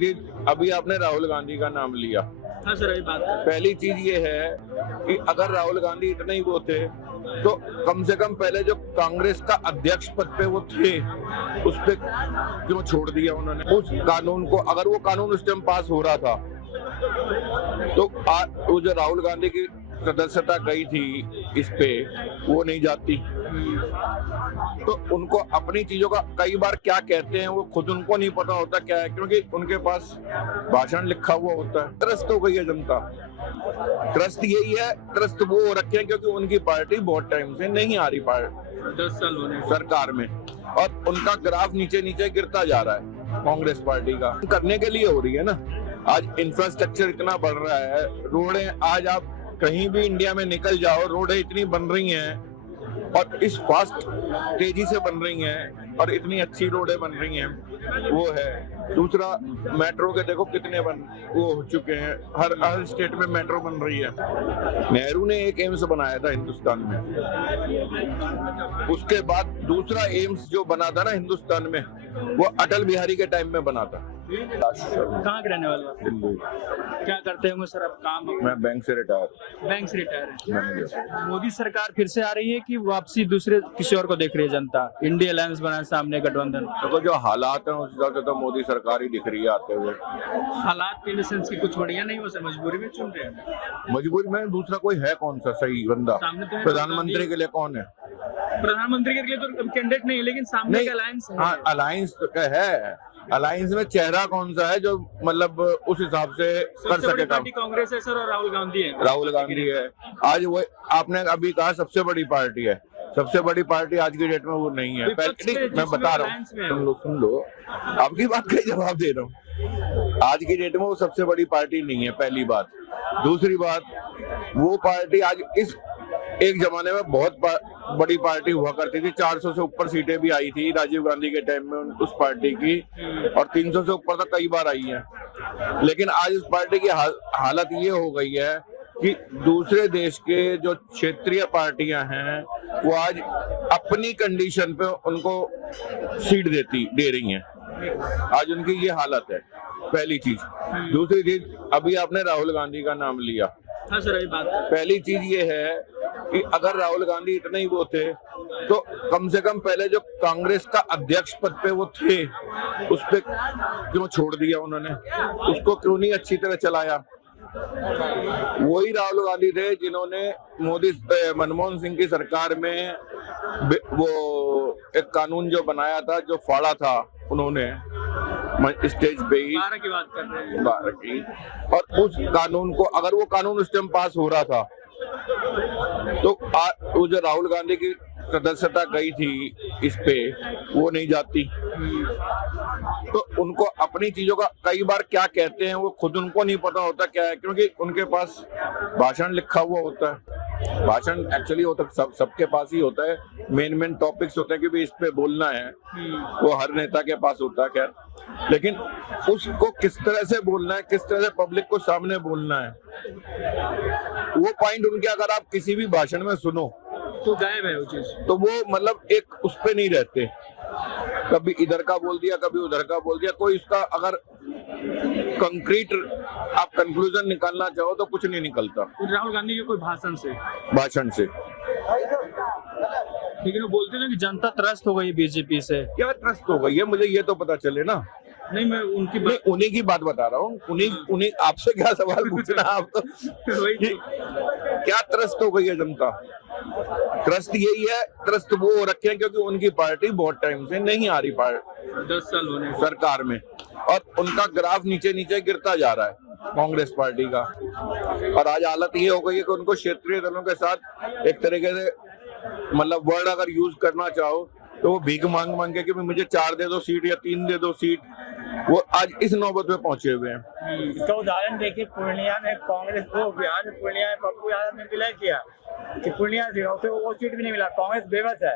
चीज, अभी आपने राहुल गांधी का नाम लिया। हाँ सर, अभी बात करें। पहली चीज ये है कि अगर राहुल गांधी इतने ही वो थे तो कम से कम पहले जो कांग्रेस का अध्यक्ष पद पे वो थे उस पे क्यों छोड़ दिया उन्होंने उस कानून को। अगर वो कानून उस टाइम पास हो रहा था तो वो जो राहुल गांधी की सदस्यता गई थी इस पे, वो नहीं जाती। तो उनको अपनी चीजों का कई बार क्या कहते हैं वो खुद उनको नहीं पता होता क्या है, क्योंकि उनके पास भाषण लिखा हुआ होता है। त्रस्त हो गई है जनता। त्रस्त यही है, त्रस्त वो हो रखे हैं क्योंकि उनकी पार्टी बहुत टाइम से नहीं आ रही 10 साल होने सरकार में, और उनका ग्राफ नीचे नीचे गिरता जा रहा है। कांग्रेस पार्टी का करने के लिए हो रही है ना। आज इंफ्रास्ट्रक्चर इतना बढ़ रहा है, रोडें, आज आप कहीं भी इंडिया में निकल जाओ, रोडें इतनी बन रही हैं और इस फास्ट तेजी से बन रही हैं और इतनी अच्छी रोडें बन रही हैं, वो है। दूसरा, मेट्रो के देखो कितने वो हो चुके हैं, हर स्टेट में मेट्रो बन रही है। नेहरू ने एक एम्स बनाया था हिंदुस्तान में, उसके बाद दूसरा एम्स जो बना था ना हिंदुस्तान में, वो अटल बिहारी के टाइम में बना था। कहाँ के रहने वाले हो? दिल्ली। क्या करते होंगे सर आप काम? मैं बैंक से रिटायर। बैंक से रिटायर है। मैनेजर। मोदी सरकार फिर से आ रही है कि वापसी दूसरे किसी और को देख रही है जनता? इंडिया अलायंस बना सामने, गठबंधन। तो जो हालात हैं उस हिसाब से तो मोदी सरकार ही दिख रही है आते हुए। हालात के सेंस की कुछ बढ़िया नहीं हो सर, मजबूरी में चुन रहे हैं। मजबूरी में दूसरा कोई है कौन सा सही बंदा? प्रधानमंत्री के लिए कौन है? प्रधानमंत्री के लिए तो कैंडिडेट नहीं है, लेकिन सामने का अलायंस है। हाँ, अलायंस तो है। अलायंस में चेहरा कौन सा है जो मतलब उस हिसाब से कर सके काम? कांग्रेस है सर और राहुल गांधी है। राहुल गांधी है। आज वो आपने अभी कहा सबसे बड़ी पार्टी है, सबसे बड़ी पार्टी आज की डेट में वो नहीं है। मैं बता रहा हूँ, सुन लो आपकी बात का जवाब दे रहा हूँ। आज की डेट में वो सबसे बड़ी पार्टी नहीं है, पहली बात। दूसरी बात, वो पार्टी आज इस एक जमाने में बहुत बड़ी पार्टी हुआ करती थी। 400 से ऊपर सीटें भी आई थी राजीव गांधी के टाइम में उस पार्टी की, और 300 से ऊपर तक कई बार आई है। लेकिन आज इस पार्टी की हालत ये हो गई है कि दूसरे देश के जो क्षेत्रीय पार्टियां हैं वो आज अपनी कंडीशन पे उनको सीट दे रही हैं। आज उनकी ये हालत है, पहली चीज। दूसरी चीज, अभी आपने राहुल गांधी का नाम लिया। हाँ सर, अभी बात करें। पहली चीज ये है कि अगर राहुल गांधी इतने ही वो थे तो कम से कम पहले जो कांग्रेस का अध्यक्ष पद पे वो थे उस पे क्यों छोड़ दिया उन्होंने? उसको क्यों नहीं अच्छी तरह चलाया? वही राहुल गांधी थे जिन्होंने मनमोहन सिंह की सरकार में वो एक कानून जो बनाया था, जो फाड़ा था उन्होंने स्टेज पे ही 12 की बात कर रहे हैं। 12 की, और उस कानून को, अगर वो कानून उस टाइम पास हो रहा था तो वो जो राहुल गांधी की सदस्यता गई थी इस पे, वो नहीं जाती। तो उनको अपनी चीजों का कई बार क्या कहते हैं वो खुद उनको नहीं पता होता क्या है, क्योंकि उनके पास भाषण लिखा हुआ होता है। भाषण एक्चुअली होता सबके पास ही होता है, मेन टॉपिक्स होते हैं कि भी इस पे बोलना है, वो हर नेता के पास होता है। खैर, लेकिन उसको किस तरह से बोलना है, किस तरह से पब्लिक को सामने बोलना है, वो पॉइंट उनके अगर आप किसी भी भाषण में सुनो तो गायब है वो चीज। तो वो मतलब एक उस पे नहीं रहते, कभी इधर का बोल दिया, कभी उधर का बोल दिया। कोई इसका अगर कंक्रीट आप कंक्लूजन निकालना चाहो तो कुछ नहीं निकलता राहुल गांधी के कोई भाषण से। लेकिन वो बोलते हैं कि जनता त्रस्त हो गई बीजेपी से। क्या त्रस्त हो गई है, मुझे ये तो पता चले ना। नहीं, मैं उन्हीं की बात बता रहा हूँ। उन्हीं आपसे क्या सवाल पूछना आप तो क्या त्रस्त हो गई है जनता? त्रस्त यही है, त्रस्त वो हो रखे हैं क्योंकि उनकी पार्टी बहुत टाइम से नहीं आ रही 10 साल होने सरकार में, और उनका ग्राफ नीचे नीचे गिरता जा रहा है कांग्रेस पार्टी का। और आज हालत ये हो गई है कि उनको क्षेत्रीय दलों के साथ एक तरीके से मतलब वर्ड अगर यूज करना चाहो तो वो भीख मांग के कि मुझे 4 दे दो सीट या 3 दे दो सीट, वो आज इस नौबत में पहुंचे हुए हैं। इसका उदाहरण देखिए, पूर्णिया में कांग्रेस को, बिहार में पूर्णिया में पप्पू यादव ने विलय किया कि पूर्णिया से वो सीट भी नहीं मिला। कांग्रेस बेबस है,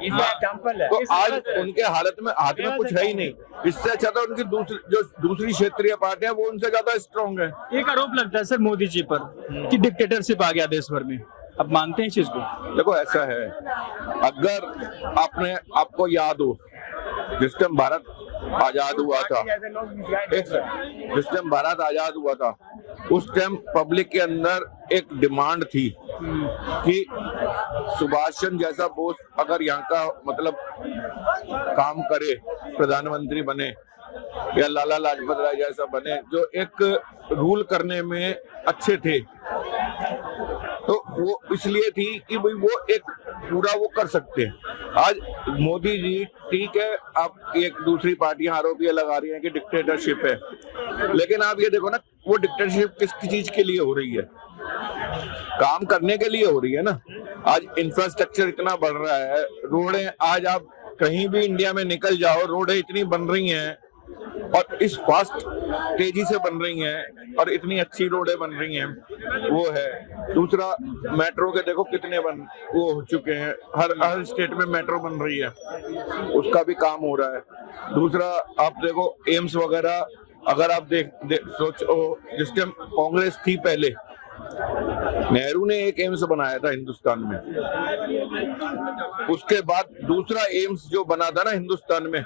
इसका एग्जाम्पल है। तो आज उनके हाथ में कुछ है ही नहीं। इससे अच्छा था उनकी दूसरी क्षेत्रीय पार्टियां वो उनसे ज्यादा स्ट्रॉन्ग है। एक आरोप लगता है सर मोदी जी पर कि डिक्टेटरशिप आ गया देश भर में, अब मानते हैं इस चीज को? देखो ऐसा है, अगर आपको याद हो जिस टाइम भारत आजाद हुआ था, जैसे लोग misguide एक कर रहे हैं। जिस टाइम भारत आजाद हुआ था उस टाइम पब्लिक के अंदर एक डिमांड थी कि सुभाष चंद्र जैसा बोस अगर यहाँ का मतलब काम करे, प्रधानमंत्री बने, या लाला लाजपत राय जैसा बने जो एक रूल करने में अच्छे थे, तो वो इसलिए थी कि भाई वो एक पूरा वो कर सकते हैं। आज मोदी जी ठीक है, आप एक दूसरी पार्टियां आरोप ये लगा रही हैं कि डिक्टेटरशिप है, लेकिन आप ये देखो ना वो डिक्टेटरशिप किस चीज के लिए हो रही है? काम करने के लिए हो रही है ना। आज इंफ्रास्ट्रक्चर इतना बढ़ रहा है, रोडें आज आप कहीं भी इंडिया में निकल जाओ रोडें इतनी बन रही हैं और इस फास्ट तेजी से बन रही हैं और इतनी अच्छी रोडें बन रही हैं, वो है। दूसरा मेट्रो के देखो कितने वो हो चुके हैं, हर स्टेट में मेट्रो बन रही है, उसका भी काम हो रहा है। दूसरा आप देखो एम्स वगैरह, अगर आप सोचो जिस टाइम कांग्रेस थी पहले, नेहरू ने एक एम्स बनाया था हिंदुस्तान में, उसके बाद दूसरा एम्स जो बना था ना हिंदुस्तान में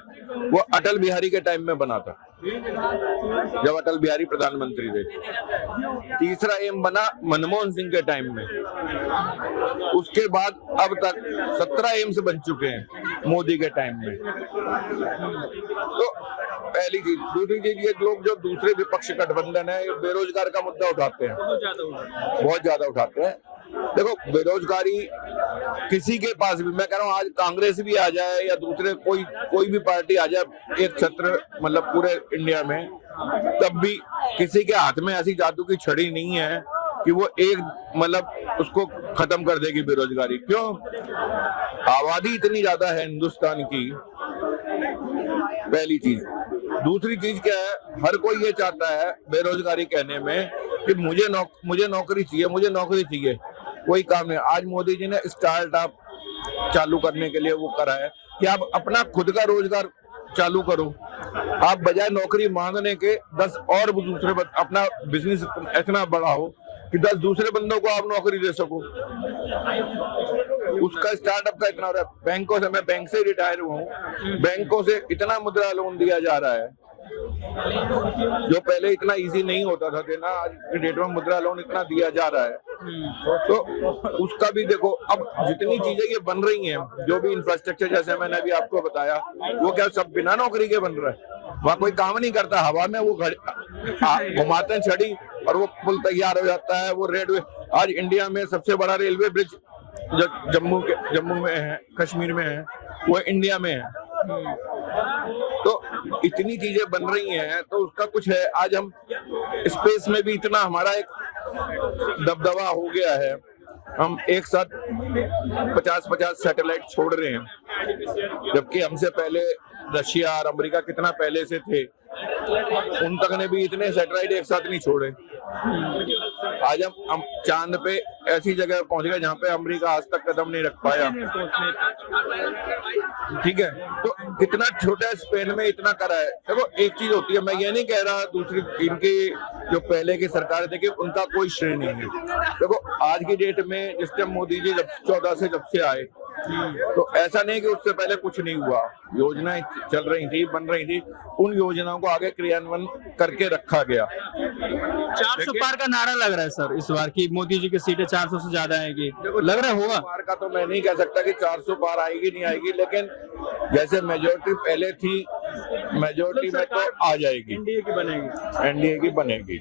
वो अटल बिहारी के टाइम में बना था, जब अटल बिहारी प्रधानमंत्री थे। तीसरा एम बना मनमोहन सिंह के टाइम में। उसके बाद अब तक 17 एम्स बन चुके हैं मोदी के टाइम में। तो पहली चीज। दूसरी चीज, ये लोग जो दूसरे विपक्ष गठबंधन है, ये बेरोजगार का मुद्दा उठाते हैं, बहुत ज्यादा उठाते हैं। देखो बेरोजगारी किसी के पास भी, मैं कह रहा हूँ आज कांग्रेस भी आ जाए या दूसरे कोई भी पार्टी आ जाए एक छत्र मतलब पूरे इंडिया में, तब भी किसी के हाथ में ऐसी जादू की छड़ी नहीं है कि वो एक मतलब उसको खत्म कर देगी बेरोजगारी। क्यों? आबादी इतनी ज्यादा है हिंदुस्तान की, पहली चीज। दूसरी चीज क्या है, हर कोई ये चाहता है बेरोजगारी कहने में कि मुझे नौकरी चाहिए, मुझे नौकरी चाहिए, कोई काम नहीं। आज मोदी जी ने स्टार्टअप चालू करने के लिए वो करा है कि आप अपना खुद का रोजगार चालू करो। आप बजाय नौकरी मांगने के 10 और दूसरे अपना बिजनेस इतना बढ़ाओ कि 10 दूसरे बंदों को आप नौकरी दे सको। उसका स्टार्टअप का इतना हो रहा है। बैंकों से, मैं बैंक से रिटायर हुआ हूँ, बैंकों से इतना मुद्रा लोन दिया जा रहा है जो पहले इतना इजी नहीं होता था देना, आज की डेट में मुद्रा लोन इतना दिया जा रहा है। तो उसका भी देखो, अब जितनी चीजें ये बन रही हैं, जो भी इंफ्रास्ट्रक्चर जैसे मैंने अभी आपको बताया, वो क्या सब बिना नौकरी के बन रहा है? वहाँ कोई काम नहीं करता, हवा में वो घुमाते हैं छड़ी और वो पुल तैयार हो जाता है, वो रेलवे। आज इंडिया में सबसे बड़ा रेलवे ब्रिज जो जम्मू में है, कश्मीर में है, वो इंडिया में है। तो इतनी चीजें बन रही हैं, तो उसका कुछ है। आज हम स्पेस में भी इतना हमारा एक दबदबा हो गया है, हम एक साथ 50-50 सैटेलाइट छोड़ रहे हैं, जबकि हमसे पहले रशिया और अमेरिका कितना पहले से थे, उन तक ने भी इतने सैटेलाइट एक साथ नहीं छोड़े। आज हम चांद पे ऐसी जगह पहुंच गए जहाँ पे अमेरिका आज तक कदम नहीं रख पाया। ठीक है, तो कितना छोटा स्पेन में इतना करा है। देखो एक चीज होती है, मैं ये नहीं कह रहा दूसरी इनकी जो पहले की सरकार थी कि उनका कोई श्रेय नहीं है। देखो आज की डेट में जिस टाइम मोदी जी जब 14 से जब से आए, तो ऐसा नहीं कि उससे पहले कुछ नहीं हुआ, योजनाएं चल रही थी, बन रही थी, उन योजनाओं को आगे क्रियान्वयन करके रखा गया। 400 पार का नारा लग रहा है सर इस बार की, मोदी जी की सीटें 400 से ज्यादा आएगी, लग रहा होगा? पार का तो मैं नहीं कह सकता कि 400 पार आएगी नहीं आएगी, लेकिन जैसे मेजोरिटी पहले थी, मेजोरिटी में तो आ जाएगी, एनडीए की बनेगी। एनडीए की बनेगी।